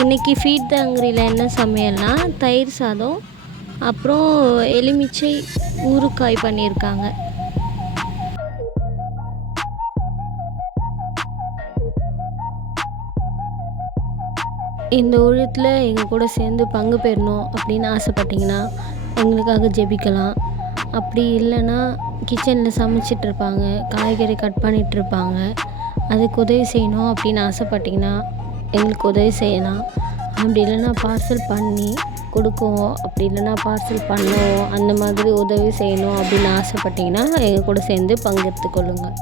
இன்றைக்கி ஃபீட் த ஹங்கரியில் என்ன சமையல்னா தயிர் சாதம், அப்புறம் எலுமிச்சை ஊறுகாய் பண்ணியிருக்காங்க. இந்த ஊழியத்தில் எங்கள் கூட சேர்ந்து பங்கு பெறணும் அப்படின்னு ஆசைப்பட்டிங்கன்னா எங்களுக்காக ஜெபிக்கலாம். அப்படி இல்லைன்னா கிச்சனில் சமைச்சிட்ருப்பாங்க, காய்கறி கட் பண்ணிகிட்ருப்பாங்க, அதுக்கு உதவி செய்யணும் அப்படின்னு ஆசைப்பட்டிங்கன்னா எங்களுக்கு உதவி செய்யலாம். அப்படி இல்லைன்னா பார்சல் பண்ணி கொடுக்குவோம், அப்படி இல்லைன்னா பார்சல் பண்ணுவோம், அந்த மாதிரி உதவி செய்யணும் அப்படின்னு ஆசைப்பட்டிங்கன்னா எங்கள் கூட சேர்ந்து பங்கெடுத்து கொள்ளுங்கள்.